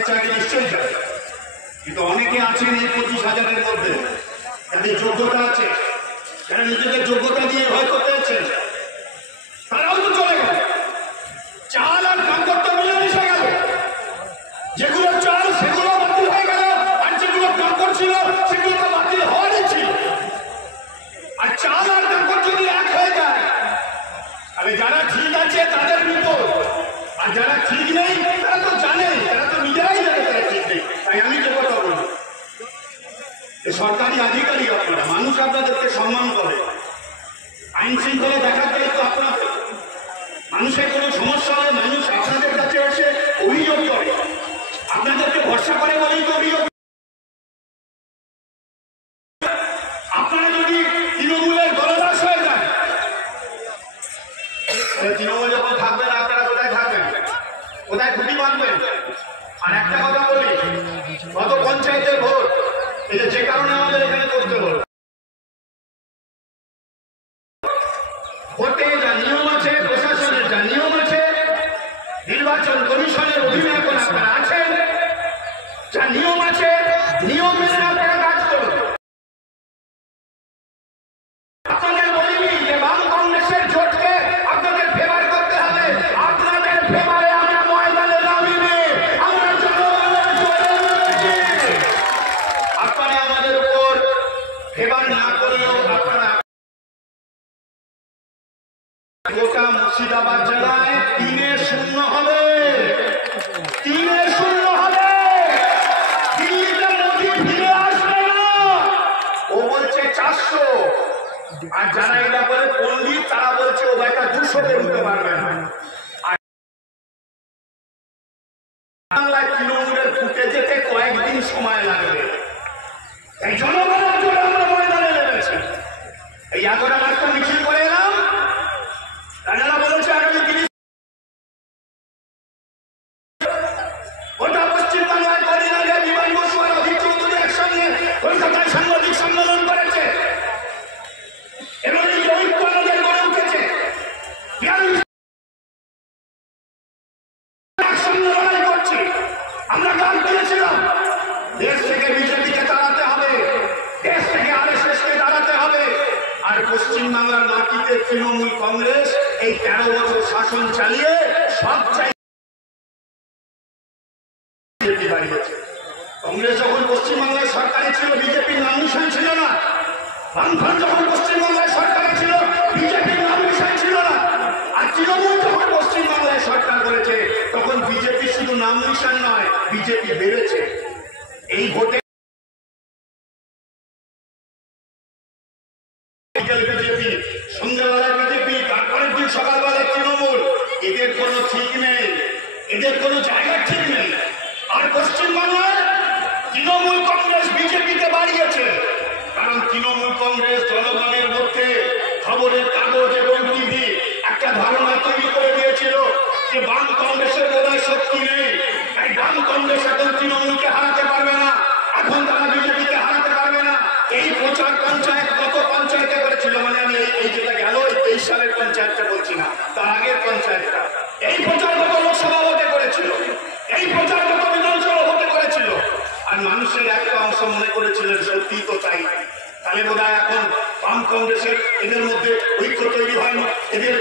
সরকারি চাকরি নিশ্চয়ই যাবে, কিন্তু অনেকে আছেন এই 25,000-এর মধ্যে যাদের যোগ্যতা আছে, যারা নিজেদের যোগ্যতা দিয়ে হয়তো পেয়েছেন, তারাও তো চলে গেল। চাল আর কাঙ্কর্ত মিলে মিশে গেল, যেগুলো চাল সেগুলো বাতিল হয়ে গেল, আর যেগুলো কাঙ্কর ছিল সেগুলো তো বাতিল হওয়ারই ছিল। আর চাল আর কাঙ্কর যদি এক হয়ে যায় তাহলে যারা ঠিক আছে তাদের বিপদ, আর যারা ঠিক নেই তারা তো জানে, তারা তো নিজেরাই জানে তারা ঠিক নেই। তাই আমি যে কথা বলি, সরকারি আধিকারিক আপনারা, মানুষ আপনাদেরকে সম্মান করে, আইন শৃঙ্খলা দেখার দায়িত্ব আপনাদের। মানুষের কোনো সমস্যা হলে মানুষ আপনাদের কাছে এসে অভিযোগ করে, আপনাদেরকে ভরসা করে বলেই তো অভিযোগ। আপনারা যদি তৃণমূলের দলদাস হয়ে যান, তৃণমূল যখন থাকবেন আপনারা কোথায় থাকবেন, কোথায় খুঁটি বাঁধবেন? আর একটা কথা বলি, গত পঞ্চায়েতের ভোট, এটা যে কারণে আমাদের এখানে করতে হলো, ভোটে যা নিয়ম আছে, প্রশাসনের যা নিয়ম আছে, নির্বাচন কমিশনের অধীনে এখন আপনারা আছেন, যা নিয়ম আছে নিয়ম মেনে আপনারা কাজ করুন। আপনাদের বলিনি যে বাম কংগ্রেসের জোটকে আপনাদের ফেভার করতে হবে, আপনাদের ফেভারে আমরা ময়দানে নামিনি, আমরা জনগণের জোরে রয়েছি। আপনারা আমাদের উপর ফেভার না করলেও আপনারা গোটা মুর্শিদাবাদ জেলায় 3-0 হবে, 3-0 হবে। দিল্লিতে মোদি ফিরে আসবে না, ও বলছে 400, আর যারা এটা বলে পন্ডিত তারা বলছে ও একটা 200-তে উঠতে পারবে না। বাংলায় তৃণমূলের ফুটে যেতে কয়েকদিন সময় লাগবে। এই জনগণের জন্য আমরা ময়দানে নেমেছি। এই 11 মাসটা মিছিল করে এলাম, তারা বলেছে আগামী 30 গোটা পশ্চিমবাংলায় কদিন আগে বিমান বসু আর অধীর চৌধুরী একসঙ্গে কলকাতায় সাংবাদিক সম্মেলন করেছে এবং এই ঐক্য আমাদের গড়ে উঠেছে। একসঙ্গে লড়াই করছি, আমরা গান তুলেছিলাম, দেশ থেকে বিজেপিকে তাড়াতে হবে, দেশ থেকে আরএসএসকে তাড়াতে হবে। আর পশ্চিমবাংলার মাটিতে তৃণমূল কংগ্রেস এই 13 বছর শাসন চালিয়ে সব চাই দাঁড়িয়েছে। কংগ্রেস যখন পশ্চিমবাংলায় সরকারে ছিল বিজেপির নাম নিশান ছিল না, বামফ্রন্ট যখন পশ্চিমবাংলায় সরকারে ছিল বিজেপির নাম নিশান ছিল না, আর তৃণমূল যখন পশ্চিমবাংলায় সরকার করেছে তখন বিজেপি শুধু নাম নিশান নয়, বিজেপি বেড়েছে। এই ভোটে বিজেপি, সন্ধ্যাবেলায় বিজেপি, তারপরের দিন সকালবেলায় তৃণমূল, এদের কোনো ঠিক নেই, এদের কোনো জায়গা ঠিক নেই। আর পশ্চিমবাংলায় তৃণমূল কংগ্রেস বিজেপিতে বাড়িয়েছে, কারণ তৃণমূল কংগ্রেস জনগণের মধ্যে খবরের কাগজ এবং টিভি একটা ধারণা তৈরি করে দিয়েছিল যে বাম কংগ্রেসের বোধহয় শক্তি নেই, তাই বাম কংগ্রেস এখন তৃণমূলকে হারাতে পারবে না, এখন তারা বিজেপিকে হারাতে পারবে না। এই প্রচার পঞ্চায়েত গত পঞ্চায়েতে করেছিল, মানে আমি এই যেটা গেল 23 সালের পঞ্চায়েতটা বলছি না, তার আগের পঞ্চায়েতটা, এই প্রচার গত লোকসভা ভোটে করেছিল, এই প্রচার গত বিধানসভা ভোটে করেছিল। আর মানুষের একটা অংশ মনে করেছিলেন সত্যি তো তাই, তাহলে বোধহয় এখন বাম কংগ্রেসের এদের মধ্যে ঐক্য তৈরি হয়নি, এদের